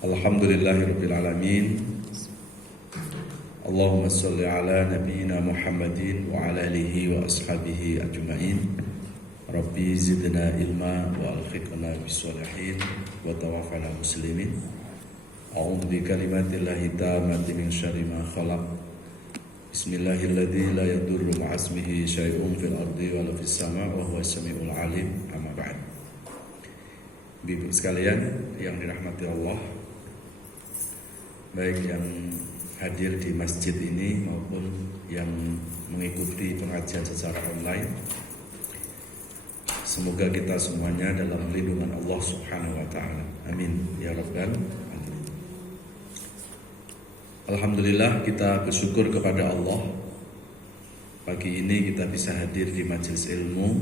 Alhamdulillahirabbil alamin. Allahumma shalli ala nabiyyina Muhammadin wa ala alihi wa ashabihi ajma'in. Rabbi zidna ilma wa alhiqna bis-shalihin wa tawaffana muslimin. A'udzu bi kalimatillahi tammati min syarri ma khalaq. Bismillahilladzi la yadurru ma'asmihi syai'un fil ardi wa la fis sama' wa huwas samiul alim. Amma ba'd. Ibu sekalian yang dirahmati Allah, baik yang hadir di masjid ini maupun yang mengikuti pengajian secara online, semoga kita semuanya dalam lindungan Allah Subhanahu wa ta'ala. Amin ya rabbal alamin. Alhamdulillah, kita bersyukur kepada Allah. Pagi ini kita bisa hadir di majelis ilmu.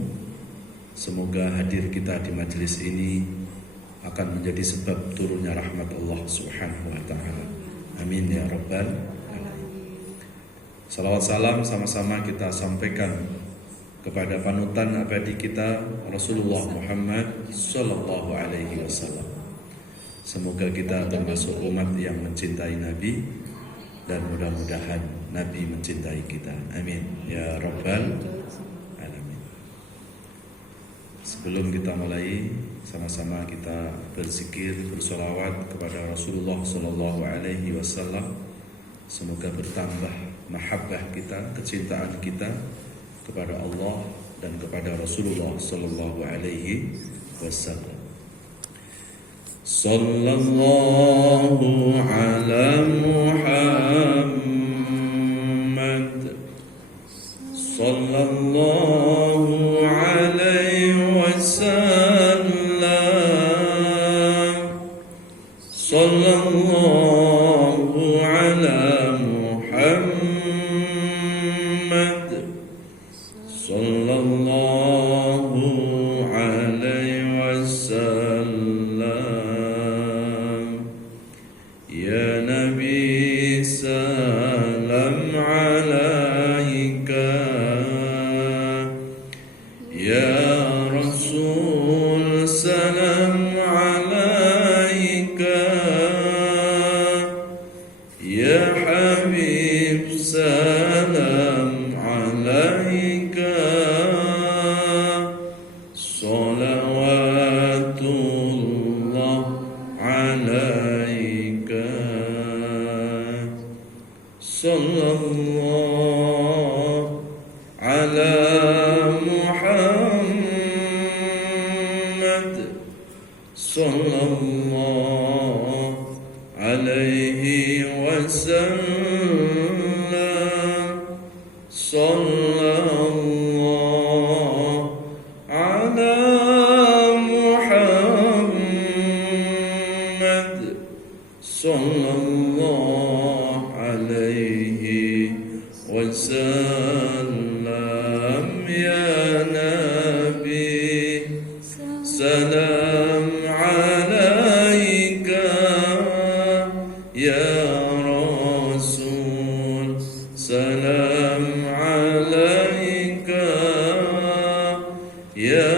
Semoga hadir kita di majelis ini akan menjadi sebab turunnya rahmat Allah Subhanahu wa ta'ala. Amin ya rabbal alamin. Salawat salam sama-sama kita sampaikan kepada panutan abadi kita Rasulullah Muhammad sallallahu alaihi wasallam. Semoga kita termasuk umat yang mencintai Nabi, dan mudah-mudahan Nabi mencintai kita. Amin ya rabbal alamin. Sebelum kita mulai, sama-sama kita berzikir, bersolawat kepada Rasulullah sallallahu alaihi wasallam. Semoga bertambah mahabbah kita, kecintaan kita kepada Allah dan kepada Rasulullah sallallahu alaihi wasallam. Sallallahu ala Muhammad, sallallahu alaihi wasallam, sallallahu ala Muhammad, sallallahu alaihi wasallam. Ya Nabi salam alaika, ya Rasul salam alaika, ya Habib salam alaika, salawatullah alaika, sallallahu ala Muhammad, sallallahu alaihi wasallam, sallallahu ala Muhammad, sallallahu alaihi wasallam. Ya Nabi salam alaika, ya Rasul salam alaika, ya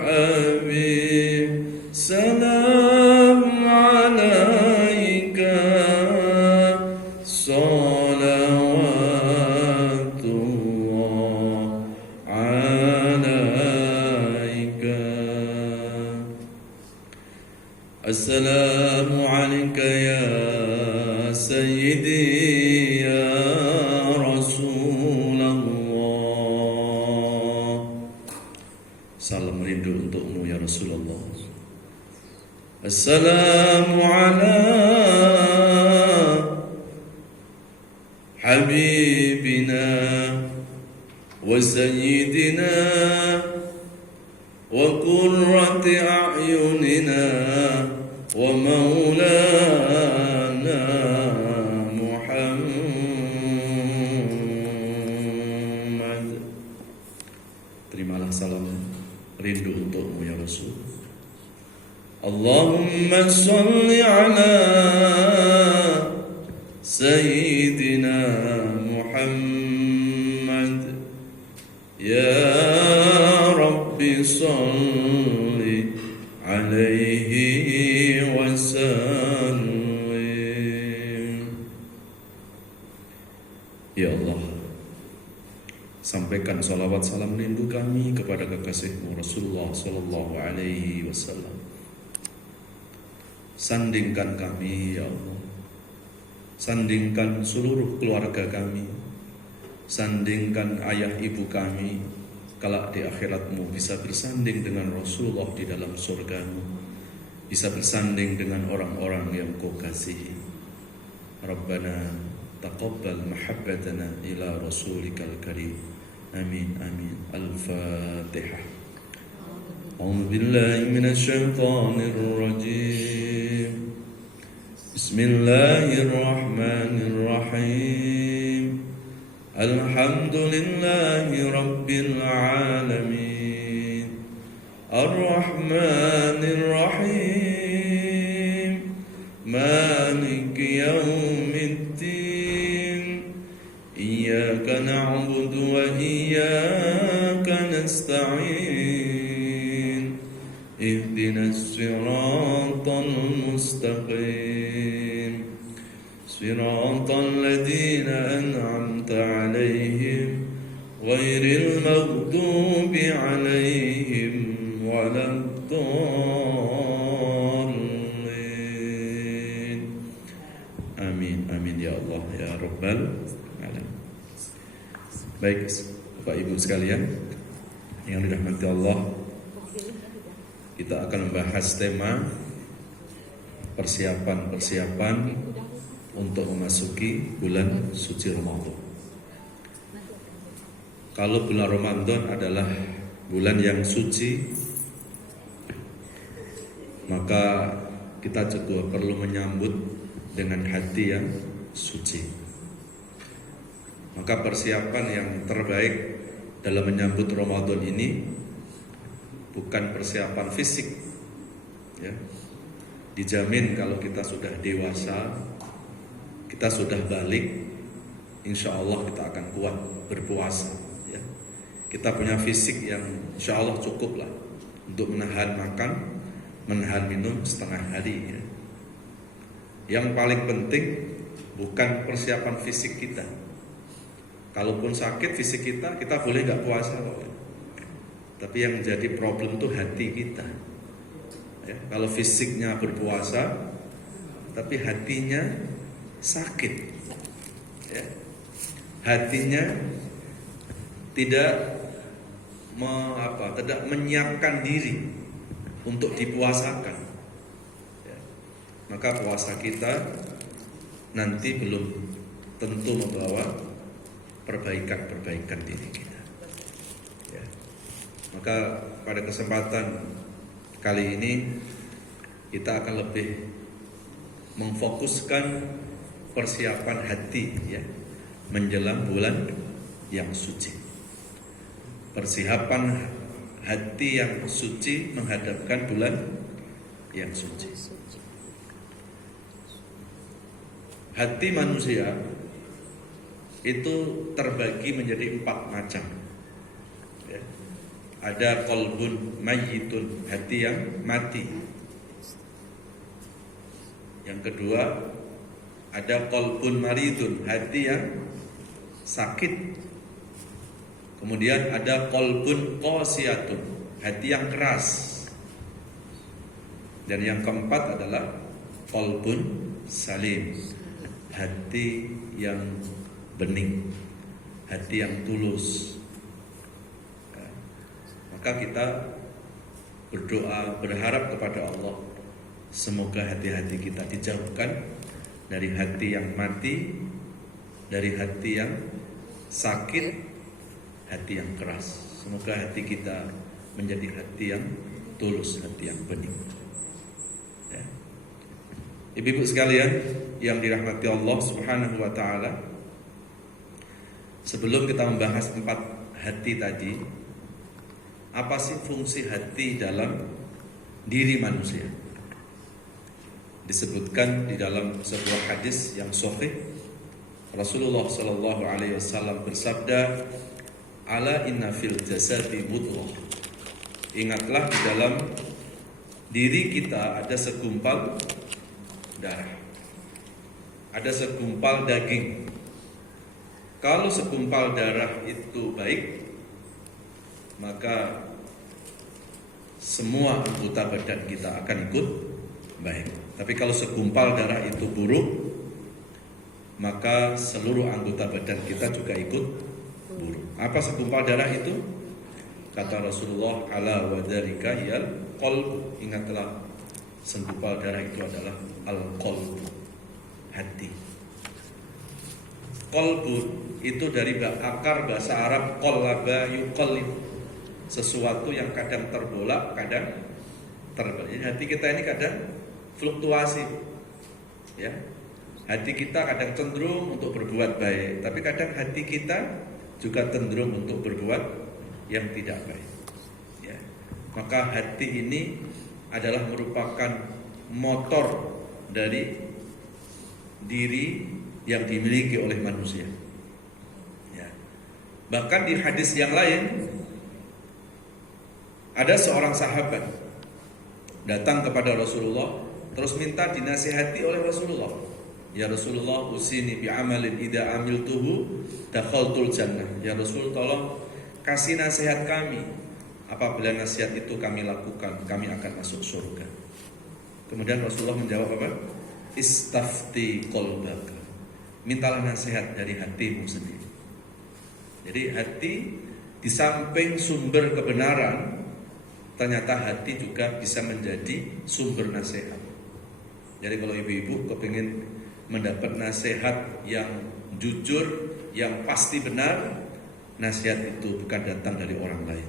Habib salam alaika, salawatullah alaika. Assalamu alayka ya Sayyidi ya Rasulullah. Salam rindu untukmu ya Rasulullah. Assalamu ala Habibina wa Sayyidina wa qurrati a'yunina wa maulana Muhammad. Terimalah salam rindu untukmu ya Rasul. Allahumma salli ala Sayyidina Muhammad, ya Rabbi salli alaihi wasallam. Ya Allah, sampaikan salawat salam rindu kami kepada kekasihmu Rasulullah Sallallahu Alaihi Wasallam. Sandingkan kami, ya Allah. Sandingkan seluruh keluarga kami. Sandingkan ayah ibu kami. Kelak di akhiratmu bisa bersanding dengan Rasulullah di dalam surgamu. Bisa bersanding dengan orang-orang yang kau kasihi. Rabbana taqabbal mahabbatana ila rasulikal karim. Amin amin. Al-Fatihah. A'udzu billahi minasy syaithanir rajim. Bismillahirrahmanirrahim. Alhamdulillahi rabbil alamin. Ar-Rahmanir Rahim. Maliki yaumiddin. Iyyaka na'budu wa iyyaka nasta'in. Ihdinas siratal mustaqim. Siratal ladzina an'amta 'alaihim ghairil maghdubi 'alaihim waladdallin. Amin amin ya Allah ya Rabbal alamin. Baik Bapak Ibu sekalian yang dirahmati Allah, kita akan membahas tema persiapan untuk memasuki bulan suci Ramadan. Kalau bulan Ramadan adalah bulan yang suci, maka kita juga perlu menyambut dengan hati yang suci. Maka persiapan yang terbaik dalam menyambut Ramadan ini bukan persiapan fisik, ya. Dijamin kalau kita sudah dewasa, kita sudah balik, insya Allah kita akan kuat berpuasa, ya. Kita punya fisik yang insya Allah cukup lah untuk menahan makan, menahan minum setengah hari, ya. Yang paling penting bukan persiapan fisik kita. Kalaupun sakit fisik kita boleh gak puasa kok. Tapi yang jadi problem itu hati kita, ya. Kalau fisiknya berpuasa tapi hatinya sakit, ya. Hatinya tidak menyiapkan diri untuk dipuasakan, ya. Maka puasa kita nanti belum tentu membawa perbaikan diri kita, ya. Maka pada kesempatan kali ini kita akan lebih memfokuskan persiapan hati, ya, menjelang bulan yang suci. Persiapan hati yang suci menghadapkan bulan yang suci. Hati manusia itu terbagi menjadi 4 macam, ya. Ada qalbun mayyitun, hati yang mati. Yang kedua ada qalbun maridun, hati yang sakit. Kemudian ada qalbun qasiyatun, hati yang keras. Dan yang keempat adalah qalbun salim, hati yang bening, hati yang tulus. Maka kita berdoa, berharap kepada Allah, semoga hati-hati kita dijauhkan dari hati yang mati, dari hati yang sakit, hati yang keras. Semoga hati kita menjadi hati yang tulus, hati yang bening, ya. Ibu-ibu sekalian yang dirahmati Allah Subhanahu wa ta'ala, sebelum kita membahas 4 hati tadi, apa sih fungsi hati dalam diri manusia? Disebutkan di dalam sebuah hadis yang sahih, Rasulullah Sallallahu Alaihi Wasallam bersabda, "Ala inna fil jasadi mudghah." Ingatlah di dalam diri kita ada segumpal darah, ada segumpal daging. Kalau segumpal darah itu baik, maka semua anggota badan kita akan ikut baik. Tapi kalau segumpal darah itu buruk, maka seluruh anggota badan kita juga ikut buruk. Apa segumpal darah itu? Kata Rasulullah, ala wa dzalika yal qalb. Ingatlah, segumpal darah itu adalah al-qalb, hati. Qalbu itu dari akar bahasa Arab qallaba yuqallib, sesuatu yang kadang terbolak, kadang terbalik. Jadi hati kita ini kadang fluktuasi, ya. Hati kita kadang cenderung untuk berbuat baik, tapi kadang hati kita juga cenderung untuk berbuat yang tidak baik, ya. Maka hati ini adalah merupakan motor dari diri yang dimiliki oleh manusia, ya. Bahkan di hadis yang lain ada seorang sahabat datang kepada Rasulullah, terus minta dinasihati oleh Rasulullah. Ya Rasulullah, usini bi'amalin idza amiltuhu dakhaltul jannah. Ya Rasul, tolong kasih nasihat kami. Apabila nasihat itu kami lakukan, kami akan masuk surga. Kemudian Rasulullah menjawab apa? Istafti qalbaka. Mintalah nasihat dari hatimu sendiri. Jadi hati di samping sumber kebenaran, ternyata hati juga bisa menjadi sumber nasihat. Jadi kalau ibu-ibu kepingin mendapat nasihat yang jujur, yang pasti benar, nasihat itu bukan datang dari orang lain.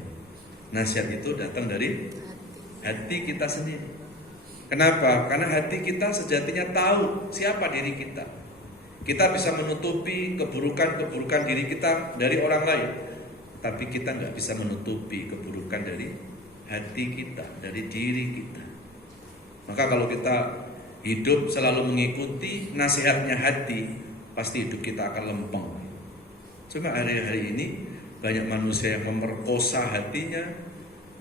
Nasihat itu datang dari hati kita sendiri. Kenapa? Karena hati kita sejatinya tahu siapa diri kita. Kita bisa menutupi keburukan-keburukan diri kita dari orang lain, tapi kita nggak bisa menutupi keburukan dari hati kita, dari diri kita. Maka kalau kita hidup selalu mengikuti nasihatnya hati, pasti hidup kita akan lempeng. Cuma hari-hari ini banyak manusia yang memerkosa hatinya,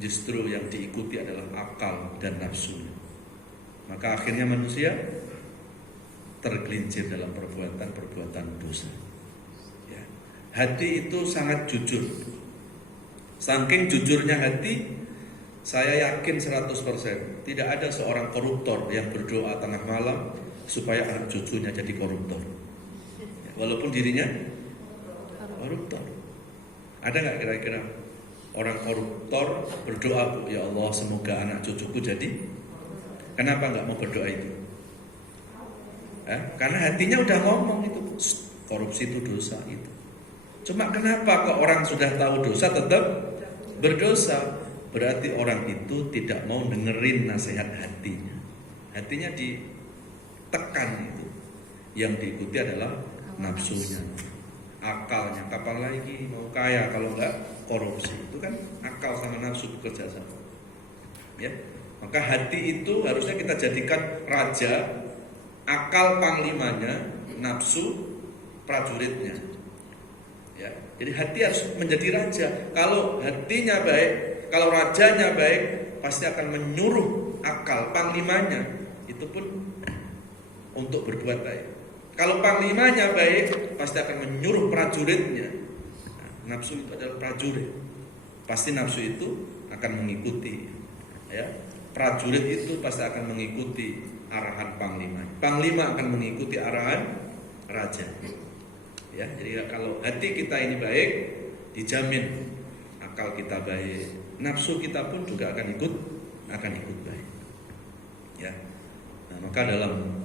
justru yang diikuti adalah akal dan nafsunya. Maka akhirnya manusia tergelincir dalam perbuatan-perbuatan dosa, ya. Hati itu sangat jujur. Saking jujurnya hati, saya yakin 100% tidak ada seorang koruptor yang berdoa tengah malam supaya anak cucunya jadi koruptor, ya, walaupun dirinya koruptor. Ada nggak kira-kira orang koruptor berdoa, ya Allah semoga anak cucuku jadi? Kenapa nggak mau berdoa itu? Karena hatinya udah ngomong itu, korupsi itu dosa itu. Cuma kenapa kok orang sudah tahu dosa tetap berdosa? Berarti orang itu tidak mau dengerin nasihat hatinya. Hatinya ditekan itu. Yang diikuti adalah nafsunya, akalnya. Kapan lagi mau kaya kalau enggak korupsi? Itu kan akal sama nafsu bekerja sama, ya. Maka hati itu harusnya kita jadikan raja, akal panglimanya, nafsu prajuritnya, ya. Jadi hati harus menjadi raja. Kalau hatinya baik, kalau rajanya baik, pasti akan menyuruh akal panglimanya itu pun untuk berbuat baik. Kalau panglimanya baik, pasti akan menyuruh prajuritnya. Nah, nafsu itu adalah prajurit. Pasti nafsu itu akan mengikuti, ya. Prajurit itu pasti akan mengikuti arahan panglima. Panglima akan mengikuti arahan raja. Ya, jadi kalau hati kita ini baik, dijamin akal kita baik, nafsu kita pun juga akan ikut baik. Ya. Nah, maka dalam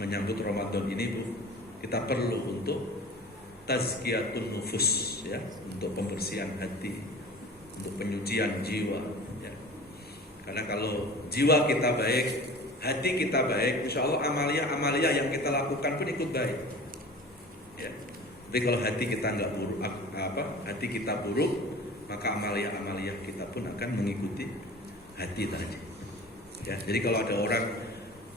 menyambut Ramadan ini, Bu, kita perlu untuk tazkiyatun nufus, ya, untuk pembersihan hati, untuk penyucian jiwa, ya. Karena kalau jiwa kita baik, hati kita baik, insya Allah amalia yang kita lakukan pun ikut baik, ya. Tapi kalau hati kita nggak buruk, hati kita buruk, maka amalia kita pun akan mengikuti hati tadi, ya. Jadi kalau ada orang,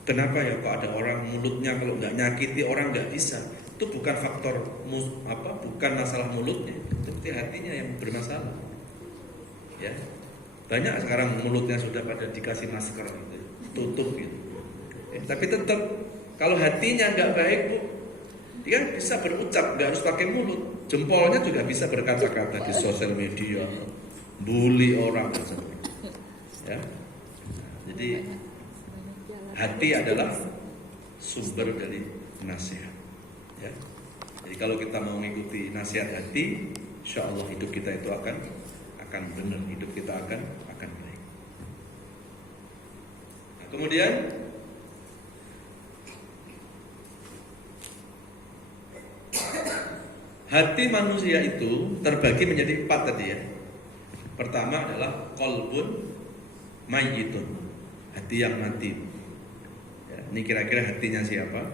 kenapa ya kok ada orang mulutnya kalau nggak nyakiti orang nggak bisa? Itu bukan faktor bukan masalah mulutnya, tapi hatinya yang bermasalah, ya. Banyak sekarang mulutnya sudah pada dikasih masker gitu, tutup gitu. Tapi tetap kalau hatinya nggak baik, Bu, Dia bisa berucap, nggak harus pakai mulut. Jempolnya juga bisa berkata-kata di sosial media, bully orang, ya. Jadi hati adalah sumber dari nasihat, ya. Jadi kalau kita mau mengikuti nasihat hati, insya Allah hidup kita itu akan benar, hidup kita akan baik. Nah, kemudian hati manusia itu terbagi menjadi 4 tadi ya. Pertama adalah qalbun mayyitun, hati yang mati. Ya, ini kira-kira hatinya siapa?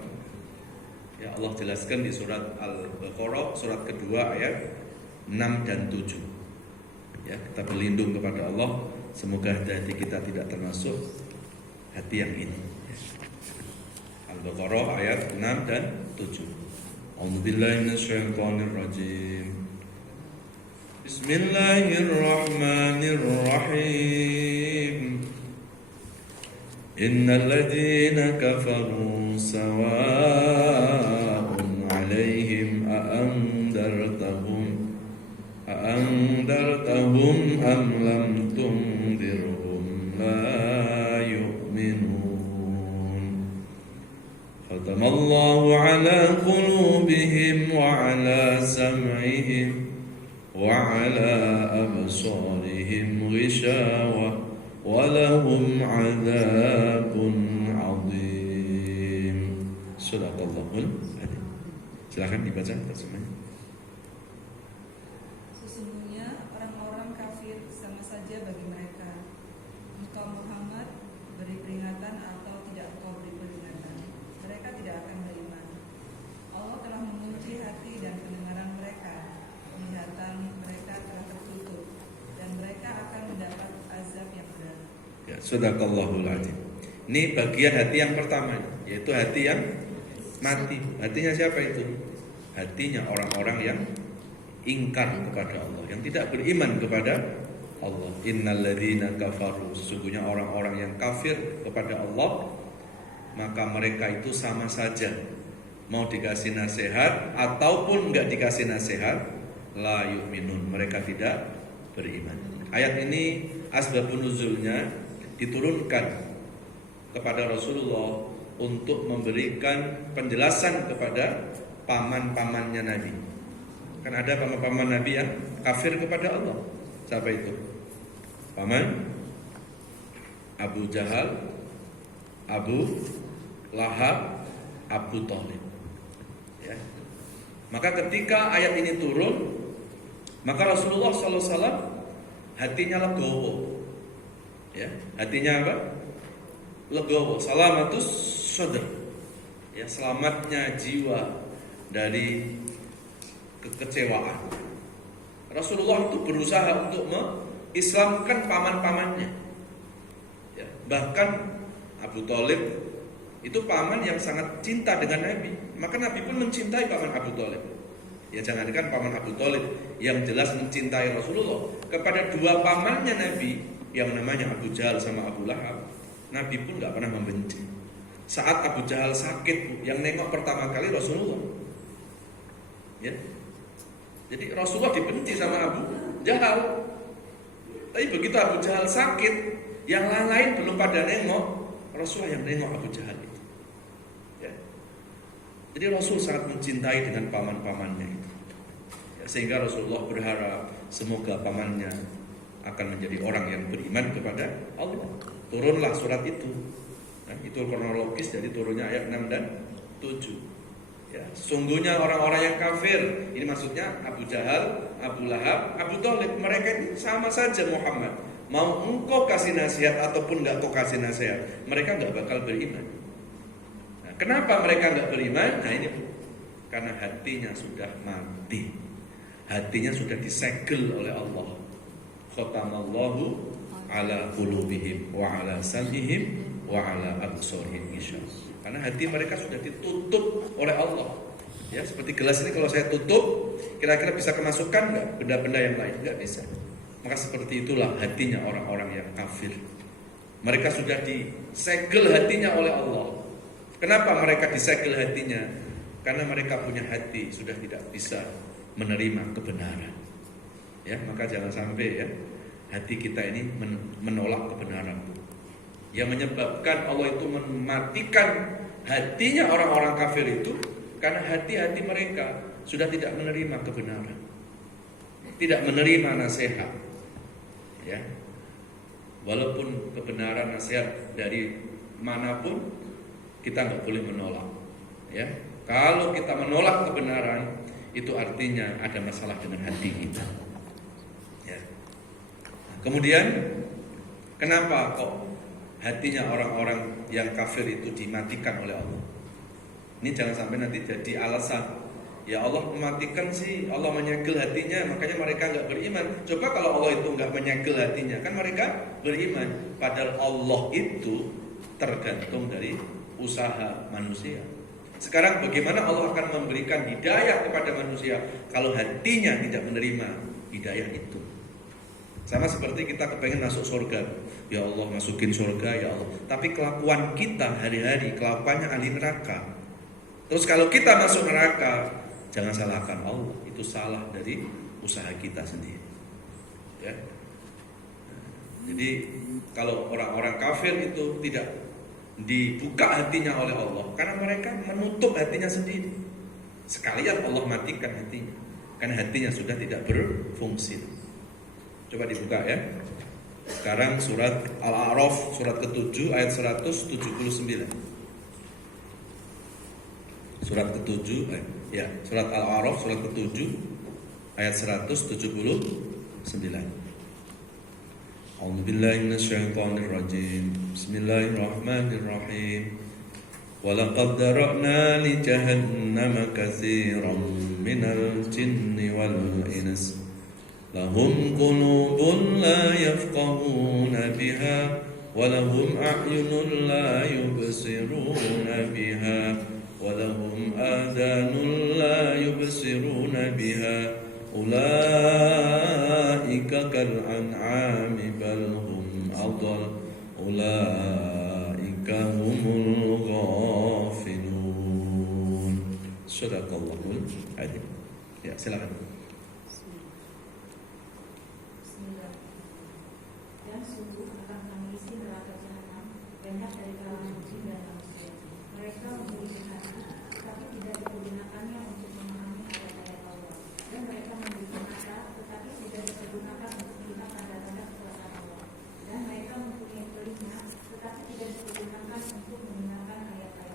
Ya, Allah jelaskan di surat Al-Baqarah surat kedua ayat 6 dan 7. Ya, kita berlindung kepada Allah, semoga hati kita tidak termasuk hati yang ini. Ya. Al-Baqarah ayat 6 dan 7. A'udzubillahi minasyaitonir rajim. Bismillahirrahmanirrahim. Innal ladzina kafaru sawa'un 'alaihim a'andartahum am lam tundirhum la yu'minun. Khatamallahu 'ala qulubihim wa 'ala sam'ihim wa 'ala absarihim ghishawah wa lahum 'adzabun 'adzim. Shadaqallahul adzim. Silakan dibaca terjemahnya. Sesungguhnya orang-orang kafir sama saja bagi mereka. Engkau Muhammad beri peringatan atau tidak engkau beri peringatan, mereka tidak akan beriman. Allah telah mengunci hati dan pendengaran mereka, penglihatan mereka telah tertutup, dan mereka akan mendapat azab yang berat. Ya, shadaqallahul adzim. Ini bagian hati yang pertama, yaitu hati yang mati. Hatinya siapa itu? Hatinya orang-orang yang ingkar kepada Allah, yang tidak beriman kepada Allah. Innal ladzina kafaru, sesungguhnya orang-orang yang kafir kepada Allah, maka mereka itu sama saja, mau dikasih nasihat ataupun enggak dikasih nasihat, la yu'minun, mereka tidak beriman. Ayat ini asbabun nuzulnya diturunkan kepada Rasulullah untuk memberikan penjelasan kepada paman-pamannya Nabi. Kan ada paman-paman Nabi yang kafir kepada Allah. Siapa itu? Paman Abu Jahal, Abu Lahab, Abu Thalib. Ya. Maka ketika ayat ini turun, maka Rasulullah SAW hatinya legowo. Ya, hatinya apa? Legowo. Salamatus sadr. Ya, selamatnya jiwa dari kekecewaan. Rasulullah itu berusaha untuk mengislamkan paman-pamannya. Ya, bahkan Abu Thalib itu paman yang sangat cinta dengan Nabi. Maka Nabi pun mencintai paman Abu Thalib. Ya, jangankan paman Abu Thalib yang jelas mencintai Rasulullah, kepada dua pamannya Nabi yang namanya Abu Jahal sama Abu Lahab, Nabi pun gak pernah membenci. Saat Abu Jahal sakit, yang nengok pertama kali Rasulullah. Ya. Jadi Rasulullah dibenci sama Abu Jahal. Tapi begitu Abu Jahal sakit, yang lain belum pada nengok, Rasulullah yang nengok Abu Jahal itu. Ya. Jadi Rasul sangat mencintai dengan paman-pamannya itu. Ya, sehingga Rasulullah berharap semoga pamannya akan menjadi orang yang beriman kepada Allah. Turunlah surat itu. Nah, itu kronologis dari turunnya ayat 6 dan 7. Ya, sesungguhnya orang-orang yang kafir, ini maksudnya Abu Jahal, Abu Lahab, Abu Thalib, mereka ini sama saja Muhammad. Mau engkau kasih nasihat ataupun enggak kau kasih nasihat, mereka enggak bakal beriman. Nah, kenapa mereka enggak beriman? Nah ini karena hatinya sudah mati. Hatinya sudah disegel oleh Allah. Khatamallahu ala qulubihim wa ala sam'ihim wa ala absarihim ghishawah. Karena hati mereka sudah ditutup oleh Allah. Ya, seperti gelas ini kalau saya tutup, kira-kira bisa kemasukan enggak benda-benda yang lain? Enggak bisa. Maka seperti itulah hatinya orang-orang yang kafir. Mereka sudah disegel hatinya oleh Allah. Kenapa mereka disegel hatinya? Karena mereka punya hati sudah tidak bisa menerima kebenaran. Ya, maka jangan sampai ya hati kita ini menolak kebenaran. Yang menyebabkan Allah itu mematikan hatinya orang-orang kafir itu karena hati-hati mereka sudah tidak menerima kebenaran, tidak menerima nasihat. Ya, walaupun kebenaran nasihat dari manapun kita nggak boleh menolak. Ya, kalau kita menolak kebenaran itu artinya ada masalah dengan hati kita. Ya. Kemudian kenapa kok hatinya orang-orang yang kafir itu dimatikan oleh Allah? Ini jangan sampai nanti jadi alasan. Ya Allah mematikan sih, Allah menyegel hatinya, makanya mereka nggak beriman. Coba kalau Allah itu nggak menyegel hatinya, kan mereka beriman. Padahal Allah itu tergantung dari usaha manusia. Sekarang bagaimana Allah akan memberikan hidayah kepada manusia kalau hatinya tidak menerima hidayah itu? Sama seperti kita kepengen masuk surga. Ya Allah masukin surga ya Allah. Tapi kelakuan kita hari-hari kelakuannya ahli neraka. Terus kalau kita masuk neraka, jangan salahkan Allah. Itu salah dari usaha kita sendiri. Ya. Jadi kalau orang-orang kafir itu tidak dibuka hatinya oleh Allah karena mereka menutup hatinya sendiri. Sekalian Allah matikan hatinya karena hatinya sudah tidak berfungsi. Coba dibuka ya. Sekarang surat Al-A'raf surat ke-7 ayat 179. Surat ke-7 ya, surat Al-A'raf surat ke-7 ayat 179. A'udzu billahi minasyaitonir rajim. Bismillahirrahmanirrahim. Wa laqad dara'na li jahannama katsiran minal jinni wal ins. Lahum qulubun la yafqahuna biha wa lahum a'yunun la yubsiruna biha wa lahum adhanun la yubsiruna biha. Ulaika kal an'ami bal hum adall. Ulaika humul ghafilun. Sadaqallahul adzim. Ya, silakan.